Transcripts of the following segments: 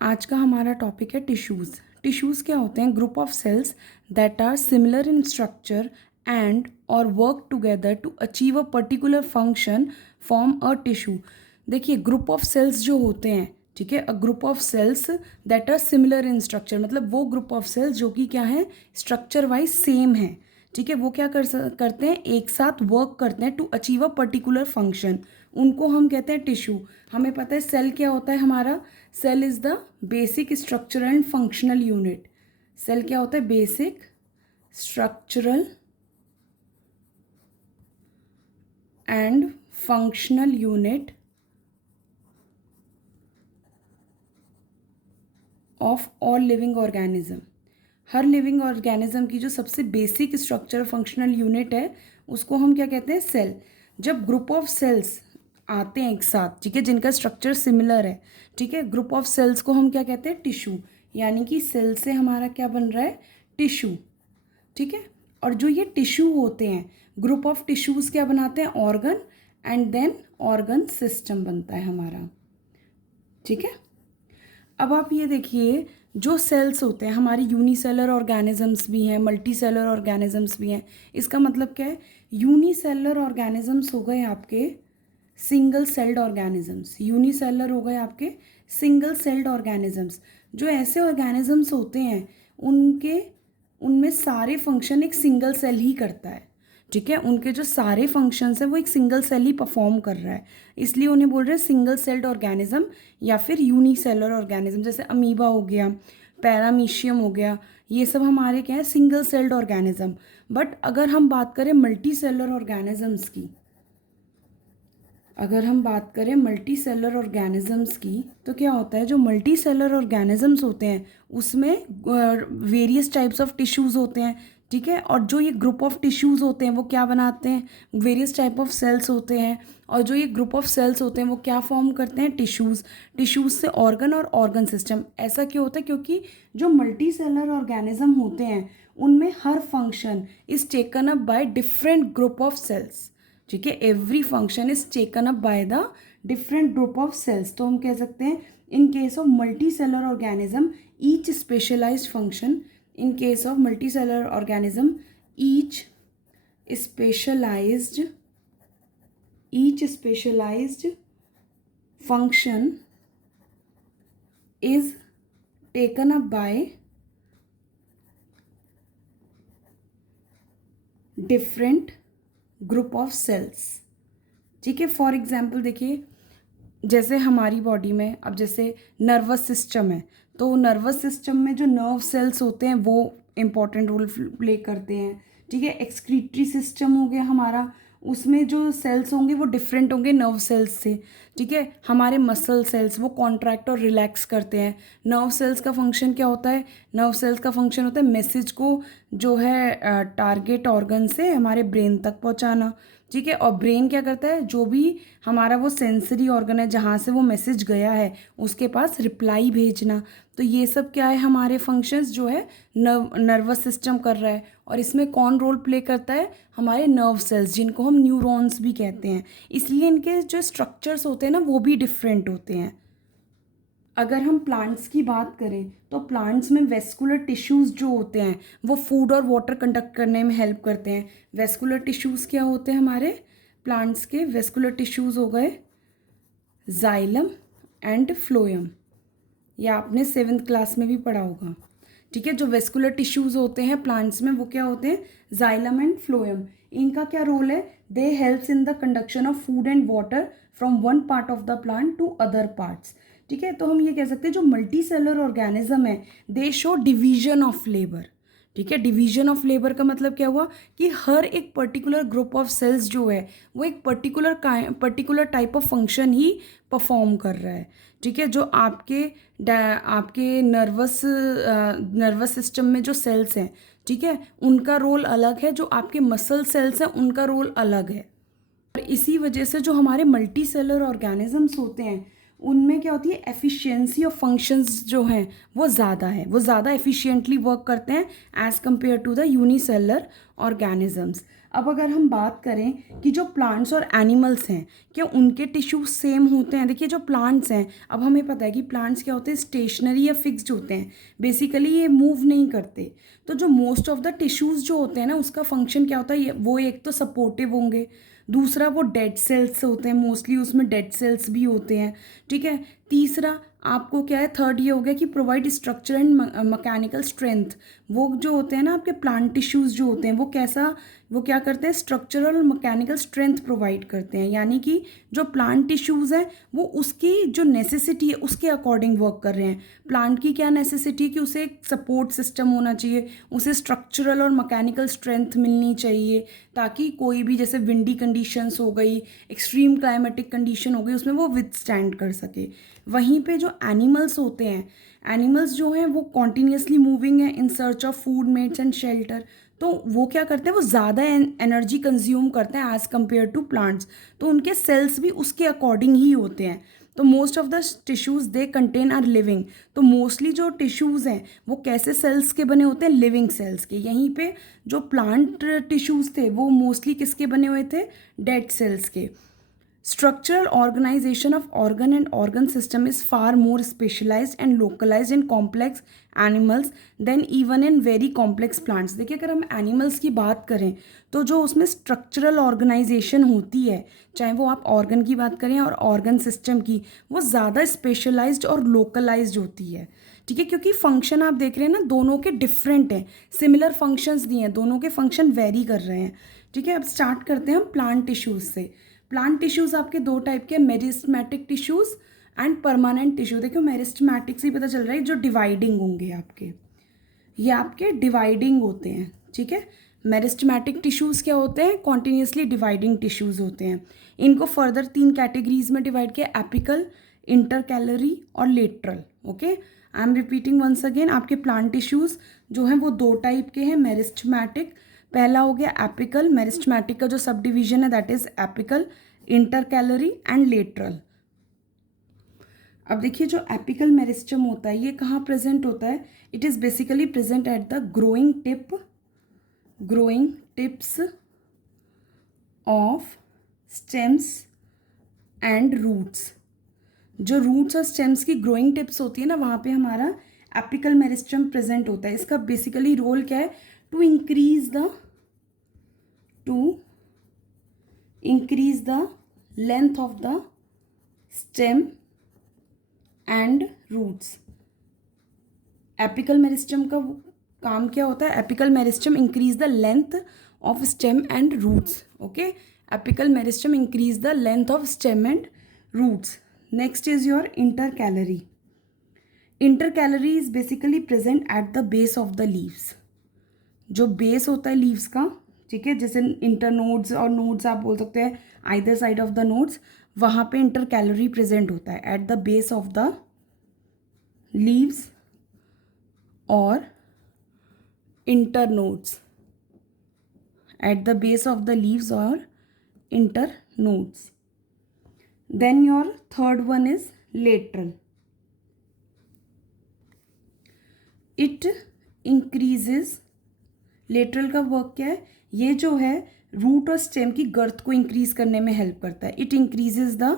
आज का हमारा टॉपिक है टिश्यूज़। टिश्यूज़ क्या होते हैं? Group of cells that are similar in structure and और work together to achieve a particular function form a tissue. देखिए, ग्रुप ऑफ सेल्स जो होते हैं, ठीक है, a group of cells that are similar in structure, मतलब वो group of cells जो कि क्या है, स्ट्रक्चर वाइज सेम है, ठीक है, वो क्या करते हैं, एक साथ वर्क करते हैं to achieve a particular function, उनको हम कहते हैं टिश्यू। हमें पता है सेल क्या होता है हमारा, cell is the basic structural and functional unit. Cell क्या होता है? Basic structural and functional unit of all living organism. हर लिविंग ऑर्गेनिज्म की जो सबसे बेसिक स्ट्रक्चर फंक्शनल यूनिट है उसको हम क्या कहते हैं? सेल। जब ग्रुप ऑफ सेल्स आते हैं एक साथ, ठीक है, जिनका स्ट्रक्चर सिमिलर है, ठीक है, ग्रुप ऑफ सेल्स को हम क्या कहते हैं? टिश्यू। यानी कि सेल से हमारा क्या बन रहा है? टिश्यू, ठीक है। और जो ये टिश्यू होते हैं, ग्रुप ऑफ टिश्यूज़ क्या बनाते हैं? Organ, and then organ system बनता है हमारा, ठीक है। अब आप ये देखिए, जो सेल्स होते हैं हमारी, यूनिसेलर ऑर्गेनिजम्स भी हैं, मल्टी सेलर ऑर्गेनिजम्स भी हैं। इसका मतलब क्या है? यूनिसेलर ऑर्गेनिजम्स हो गए आपके सिंगल सेल्ड ऑर्गेनिजम्स, यूनिसेलर हो गए आपके सिंगल सेल्ड ऑर्गेनिजम्स। जो ऐसे ऑर्गेनिजम्स होते हैं उनके उनमें सारे फंक्शन एक सिंगल सेल ही करता है, ठीक है, उनके जो सारे फंक्शंस हैं वो एक सिंगल सेल ही परफॉर्म कर रहा है, इसलिए उन्हें बोल रहे हैं सिंगल सेल्ड ऑर्गेनिज्म या फिर यूनिसेलर ऑर्गेनिज्म। जैसे अमीबा हो गया, पैरामीशियम हो गया, ये सब हमारे क्या है? Single celled organism. बट अगर हम बात करें मल्टी सेलर ऑर्गेनिजम्स की, अगर हम बात करें मल्टी सेलर ऑर्गेनिजम्स की, तो क्या होता है? जो मल्टी सेलर ऑर्गेनिजम्स होते हैं उसमें वेरियस टाइप्स ऑफ टिश्यूज़ होते हैं, ठीक है, और जो ये ग्रुप ऑफ टिश्यूज़ होते हैं वो क्या बनाते हैं? वेरियस टाइप ऑफ सेल्स होते हैं, और जो ये ग्रुप ऑफ सेल्स होते हैं वो क्या फॉर्म करते हैं? टिश्यूज़। टिश्यूज़ से ऑर्गन और ऑर्गन सिस्टम। ऐसा क्यों होता है? क्योंकि जो मल्टी सेलर ऑर्गेनिज्म होते हैं उनमें हर function is taken up by different group of cells, ठीक है, every function is taken up by the different group of cells. तो हम कह सकते हैं in case of multicellular organism each specialised function, in case of multicellular organism each specialised function is taken up by different group of cells, ठीक है। For example देखिए, जैसे हमारी बॉडी में अब जैसे नर्वस सिस्टम है, तो नर्वस सिस्टम में जो नर्व सेल्स होते हैं वो इम्पॉर्टेंट रोल प्ले करते हैं, ठीक है। एक्सक्रीटरी सिस्टम हो गया हमारा, उसमें जो सेल्स होंगे वो डिफरेंट होंगे नर्व सेल्स से, ठीक है। हमारे मसल सेल्स वो कॉन्ट्रैक्ट और रिलैक्स करते हैं। नर्व सेल्स का फंक्शन क्या होता है? नर्व सेल्स का फंक्शन होता है मैसेज को जो है टारगेट ऑर्गन से हमारे ब्रेन तक पहुंचाना, ठीक है। और ब्रेन क्या करता है? जो भी हमारा वो सेंसरी ऑर्गन है जहाँ से वो मैसेज गया है उसके पास रिप्लाई भेजना। तो ये सब क्या है? हमारे फंक्शंस जो है नर्वस सिस्टम कर रहा है, और इसमें कौन रोल प्ले करता है? हमारे नर्व सेल्स, जिनको हम न्यूरॉन्स भी कहते हैं। इसलिए इनके जो स्ट्रक्चर्स होते हैं ना वो भी डिफरेंट होते हैं। अगर हम प्लांट्स की बात करें तो प्लांट्स में वेस्कुलर टिश्यूज़ जो होते हैं वो फूड और वाटर कंडक्ट करने में हेल्प करते हैं। वेस्कुलर टिश्यूज़ क्या होते हैं हमारे प्लांट्स के? वेस्कुलर टिश्यूज़ हो गए जाइलम एंड फ्लोएम, या आपने 7th क्लास में भी पढ़ा होगा, ठीक है। जो वेस्कुलर टिश्यूज़ होते हैं प्लांट्स में वो क्या होते हैं? Xylem and phloem. इनका क्या रोल है? They helps in the conduction of food and water from one part of the plant to other parts, ठीक है। तो हम ये कह सकते हैं जो मल्टी सेलर ऑर्गेनिज्म है दे शो डिवीजन ऑफ लेबर, ठीक है। डिवीजन ऑफ लेबर का मतलब क्या हुआ? कि हर एक पर्टिकुलर ग्रुप ऑफ सेल्स जो है वो एक particular type of function he perform कर रहा है, ठीक है। जो आपके नर्वस सिस्टम में जो सेल्स हैं, ठीक है, उनका रोल अलग है। जो आपके मसल सेल्स हैं उनका रोल अलग है। और इसी वजह से जो हमारे मल्टी सेलर ऑर्गेनिजम्स होते हैं उनमें क्या होती है? एफिशिएंसी ऑफ फंक्शंस जो हैं वो ज़्यादा है, वो ज़्यादा एफिशिएंटली वर्क करते हैं as compare to the unicellular organisms. अब अगर हम बात करें कि जो प्लांट्स और एनिमल्स हैं क्या उनके टिश्यूज सेम होते हैं, देखिए जो प्लांट्स हैं, अब हमें पता है कि प्लांट्स क्या होते हैं, स्टेशनरी या फिक्स्ड होते हैं, बेसिकली ये मूव नहीं करते। तो जो मोस्ट ऑफ द टिश्यूज जो होते हैं ना उसका फंक्शन क्या होता है, वो एक तो सपोर्टिव होंगे, दूसरा वो डेड सेल्स होते हैं, मोस्टली उसमें डेड सेल्स भी होते हैं, ठीक है। तीसरा आपको क्या है, थर्ड ये हो गया कि provide structure and mechanical strength. वो जो होते हैं ना आपके प्लांट टिश्यूज जो होते हैं वो क्या करते हैं, स्ट्रक्चरल और मैकेनिकल स्ट्रेंथ प्रोवाइड करते हैं, यानी कि जो प्लांट टिश्यूज हैं वो उसकी जो नेसेसिटी है उसके अकॉर्डिंग वर्क कर रहे हैं। प्लांट की क्या नेसेसिटी है कि उसे एक सपोर्ट सिस्टम होना चाहिए, उसे स्ट्रक्चरल और मैकेनिकल स्ट्रेंथ मिलनी चाहिए, ताकि कोई भी जैसे विंडी कंडीशंस हो गई, एक्सट्रीम क्लाइमेटिक कंडीशन हो गई, उसमें वो विथस्टैंड कर सके। वहीं पे जो एनिमल्स होते हैं, एनिमल्स जो हैं वो कॉन्टीन्यूसली मूविंग है in search of food, mates and shelter. तो वो क्या करते हैं, वो ज़्यादा एनर्जी कंज्यूम करते हैं एज़ कम्पेयर टू प्लांट्स, तो उनके सेल्स भी उसके अकॉर्डिंग ही होते हैं। तो most of the tissues they contain are living. तो मोस्टली जो टिश्यूज़ हैं वो कैसे सेल्स के बने होते हैं, लिविंग सेल्स के। यहीं पे जो प्लांट टिश्यूज़ थे वो मोस्टली किसके बने हुए थे, डेड सेल्स के। Structural organization of organ and organ system is far more specialized and localized in complex animals than even in very complex plants। देखिए अगर हम एनिमल्स की बात करें तो जो उसमें स्ट्रक्चरल ऑर्गेनाइजेशन होती है, चाहे वो आप ऑर्गन की बात करें और ऑर्गन सिस्टम की, वो ज़्यादा स्पेशलाइज्ड और लोकलाइज्ड होती है, ठीक है। क्योंकि फंक्शन आप देख रहे हैं ना दोनों के डिफरेंट हैं, सिमिलर फंक्शंस दिए हैं, दोनों के फंक्शन वेरी कर रहे हैं, ठीक है। अब स्टार्ट करते हैं हम प्लांट टिश्यूज़ से। प्लांट टिश्यूज़ आपके दो टाइप के, meristematic tissues and permanent tissue. देखो मेरिस्टेमेटिक से ही पता चल रहा है जो डिवाइडिंग होंगे आपके, ये आपके डिवाइडिंग होते हैं, ठीक है। मेरिस्टेमेटिक टिश्यूज़ क्या होते हैं, कॉन्टीन्यूसली डिवाइडिंग टिश्यूज़ होते हैं। इनको फर्दर 3 कैटेगरीज में डिवाइड किया, एपिकल, इंटरकैलरी और lateral. Okay, I am repeating once again, आपके प्लांट टिश्यूज़ जो हैं वो दो टाइप के हैं, मेरिस्टेमेटिक, पहला हो गया एपिकल, मेरिस्टेमेटिक का जो सब डिवीजन है that is apical, intercalary and lateral. अब देखिए जो एपिकल मेरिस्टम होता है ये कहाँ प्रेजेंट होता है, it is basically present at the growing tips of stems and roots. जो रूट्स और स्टेम्स की ग्रोइंग टिप्स होती है ना वहाँ पे हमारा एपिकल मेरिस्टम प्रेजेंट होता है। इसका बेसिकली रोल क्या है, to increase the length of the stem and roots. Apical meristem का काम क्या होता है, apical meristem increase the length of stem and roots. Okay, apical meristem increase the length of stem and roots. Next is your intercalary. Intercalary is basically present at the base of the leaves. जो base होता है leaves का, ठीक है, जैसे internodes और nodes आप बोल सकते हैं, either side of the nodes, वहाँ पे इंटरकैलरी प्रेजेंट होता है at the base of the leaves और internodes, at the base of the leaves और internodes. Then your third one is lateral. It increases, lateral का वर्क क्या है, ये जो है रूट और स्टेम की गर्थ को इंक्रीज करने में हेल्प करता है। It increases the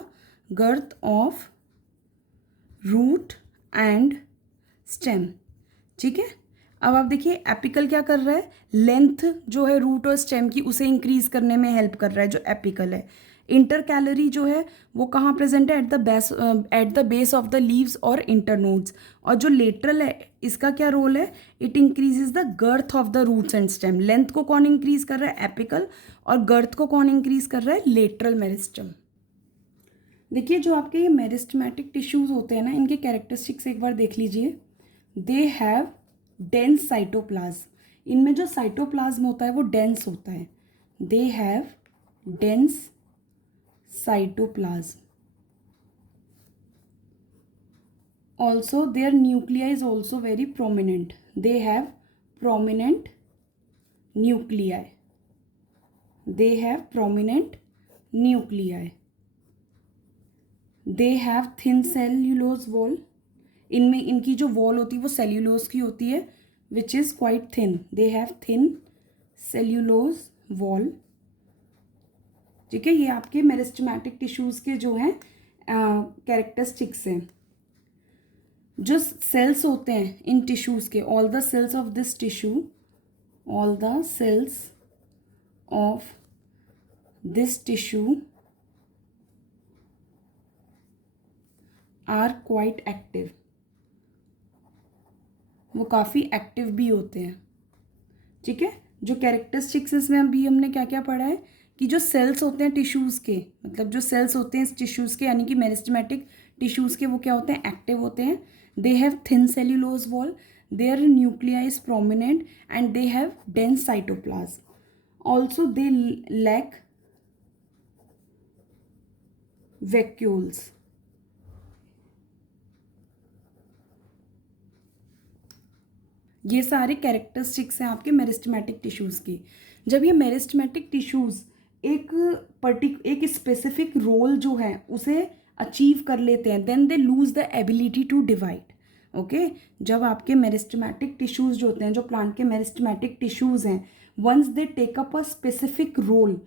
girth of root and stem, ठीक है। अब आप देखिए एपिकल क्या कर रहा है, लेंथ जो है रूट और स्टेम की उसे इंक्रीज करने में हेल्प कर रहा है जो एपिकल है। इंटरकैलरी जो है वो कहाँ प्रेजेंट है, at the base of the leaves और इंटरनोड्स। और जो लेटरल है इसका क्या रोल है, it increases the girth of the roots and stem. Length को कौन इंक्रीज कर रहा है, एपिकल, और गर्थ को कौन इंक्रीज कर रहा है, लेटरल मेरिस्टम। देखिए जो आपके ये मेरिस्टेमेटिक टिश्यूज होते हैं ना, इनके कैरेक्टरिस्टिक्स एक बार देख लीजिए। दे हैव डेंस साइटोप्लाज्म। इनमें जो साइटोप्लाज्म होता है वो डेंस होता है। दे have dense cytoplasm. Also their nuclei is also very prominent. They have prominent nuclei. They have prominent nuclei. They have thin cellulose wall. इनमें इनकी जो वॉल होती है वो सेल्यूलोज की होती है, which is quite thin. They have thin cellulose wall. ठीक है, ये आपके मेरिस्टेमेटिक टिश्यूज़ के जो हैं कैरेक्टरिस्टिक्स हैं। जो सेल्स होते हैं इन टिश्यूज़ के, all the cells of this tissue, all the cells of this tissue are quite active. वो काफ़ी एक्टिव भी होते हैं। ठीक है, जो कैरेक्टरिस्टिक्स इसमें अभी हमने क्या क्या पढ़ा है कि जो सेल्स होते हैं टिश्यूज़ के, मतलब जो सेल्स होते हैं इस टिश्यूज़ के यानी कि मेरिस्टेमेटिक टिश्यूज़ के, वो क्या होते हैं, एक्टिव होते हैं। They have thin cellulose wall, their nuclei is prominent and they have dense cytoplasm. Also they lack vacuoles. ये सारे कैरेक्टरिस्टिक्स हैं आपके मेरिस्टेमेटिक टिश्यूज़ की। जब ये मेरिस्टेमेटिक टिश्यूज़ एक स्पेसिफिक रोल जो है उसे अचीव कर लेते हैं, then they lose the ability to divide. Okay, जब आपके मेरिस्टेमेटिक टिश्यूज़ जो होते हैं, जो प्लांट के मेरिस्टेमेटिक टिश्यूज़ हैं, once they take up a specific role,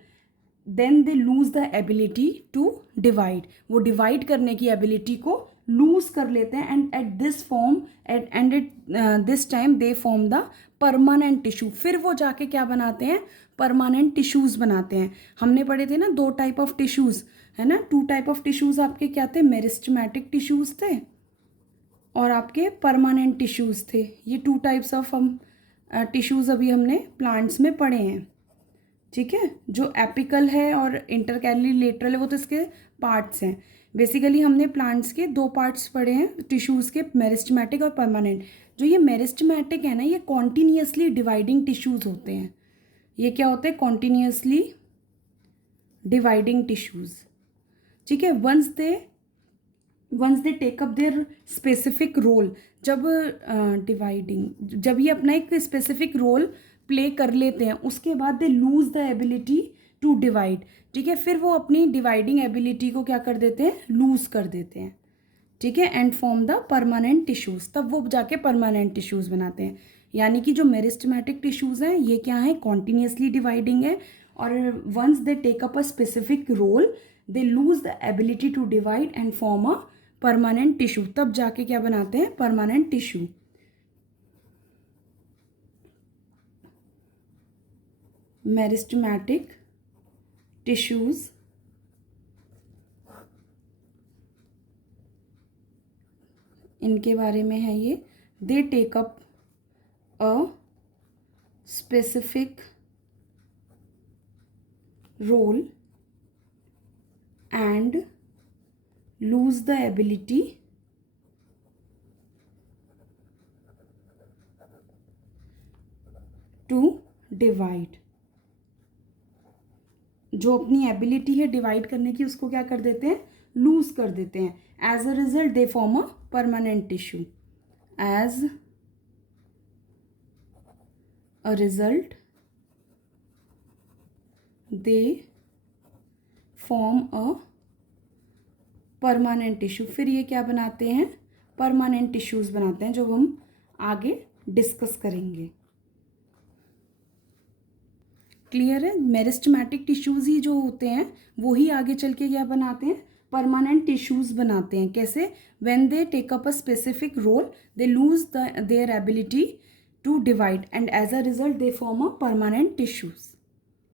then they lose the ability to divide. वो डिवाइड करने की एबिलिटी को लूज कर लेते हैं and at this form at this time they form the permanent tissue. फिर वो जाके क्या बनाते हैं, परमानेंट टिश्यूज़ बनाते हैं। हमने पढ़े थे ना 2 टाइप ऑफ टिश्यूज़, है ना, 2 टाइप ऑफ टिश्यूज़ आपके क्या थे, मेरिस्टेमेटिक टिश्यूज़ थे और आपके परमानेंट टिश्यूज़ थे। ये 2 टाइप्स ऑफ हम टिश्यूज़ अभी हमने प्लांट्स में पढ़े हैं। ठीक है, जो एपिकल है और इंटरकैलिलेटरल है वो तो इसके पार्ट्स हैं। बेसिकली हमने प्लांट्स के 2 पार्ट्स पढ़े हैं टिश्यूज़ के, मेरिस्टेमेटिक और परमानेंट। जो ये मेरिस्टेमेटिक है ना, ये कॉन्टीन्यूसली डिवाइडिंग टिश्यूज़ होते हैं। ये क्या होते हैं, कॉन्टीन्यूसली डिवाइडिंग टिश्यूज़। ठीक है, once they take up their specific role, जब जब ये अपना एक स्पेसिफिक रोल प्ले कर लेते हैं, उसके बाद they lose the ability to divide. ठीक है, फिर वो अपनी डिवाइडिंग एबिलिटी को क्या कर देते हैं, लूज कर देते हैं। ठीक है, and form the permanent tissues, तब वो जाके परमानेंट टिश्यूज़ बनाते हैं। यानी कि जो मेरिस्टेमेटिक टिश्यूज़ हैं ये क्या है, कॉन्टीन्यूसली डिवाइडिंग है, और once they take up a specific role they lose the ability to divide and form a permanent tissue, तब जाके क्या बनाते हैं, परमानेंट टिश्यू। मेरिस्टेमेटिक टिश्यूज़ इनके बारे में है ये, they take up a specific role and lose the ability to divide। जो अपनी एबिलिटी है डिवाइड करने की उसको क्या कर देते हैं, लूज कर देते हैं। As a result they form a permanent tissue. As a result they form a permanent tissue. फिर ये क्या बनाते हैं, परमानेंट टिश्यूज़ बनाते हैं, जो हम आगे डिस्कस करेंगे। क्लियर है, मेरिस्टेमेटिक टिश्यूज़ ही जो होते हैं वो ही आगे चल के क्या बनाते हैं, परमानेंट टिश्यूज़ बनाते हैं। कैसे, when they take up a specific role they lose their ability to divide and as a result they form a permanent tissues.